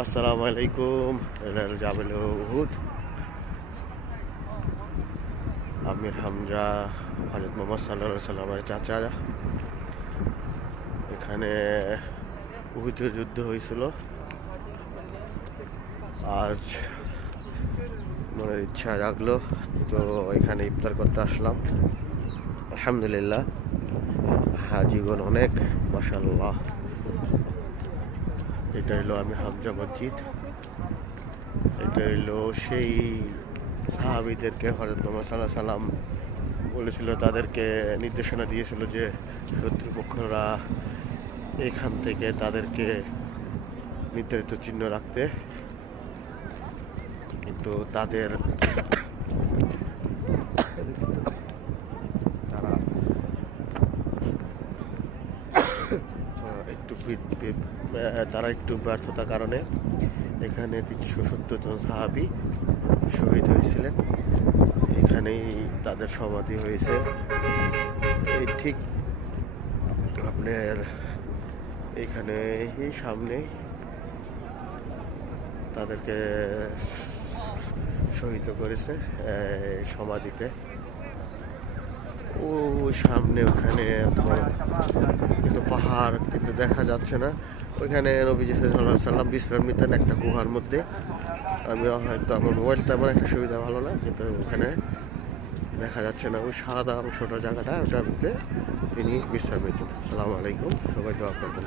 আসসালামু আলাইকুম। জাবেল উহুদ, আমির হামজা, হযরত মুহাম্মদ সাল্লাল্লাহু আলাইহি সাল্লামের চাচা। এখানে উহুদের যুদ্ধ হয়েছিল। আজ মনের ইচ্ছা জাগলো, তো এখানে ইফতার করতে আসলাম। আলহামদুলিল্লাহ, হাজিগণ অনেক, মাশাআল্লাহ। এটা হলো আমির হামজা মসজিদ। এটা হলো সেই সাহাবীদেরকে হযরত মুহাম্মদ সাল্লাল্লাহু আলাইহি সাল্লাম বলেছিল, তাদেরকে নির্দেশনা দিয়েছিল যে শত্রুপক্ষরা এখান থেকে তাদেরকে নির্ধারিত চিহ্ন রাখতে, কিন্তু তাদের তারা তারা একটু ব্যর্থতার কারণে এখানে 370 জন সাহাবী শহীদ হয়েছিলেন। এখানেই তাদের সমাধি হয়েছে। এই ঠিক আপনার এখানে এই সামনে তাদেরকে শহীদ করেছে সমাধিতে। ওই সামনে ওখানে কিন্তু পাহাড় কিন্তু দেখা যাচ্ছে না। ওইখানে নবীজি সাল্লাল্লাহু আলাইহি সাল্লাম বিশ্রাম নিতেন একটা গুহার মধ্যে। আমি হয়তো আমার মোবাইল তেমন একটা সুবিধা ভালো না, কিন্তু ওখানে দেখা যাচ্ছে না ওই সাদা ছোটো জায়গাটা, ওটার মধ্যে তিনি বিশ্রাম নিতেন। আসসালামু আলাইকুম, সবাই দোয়া করবেন।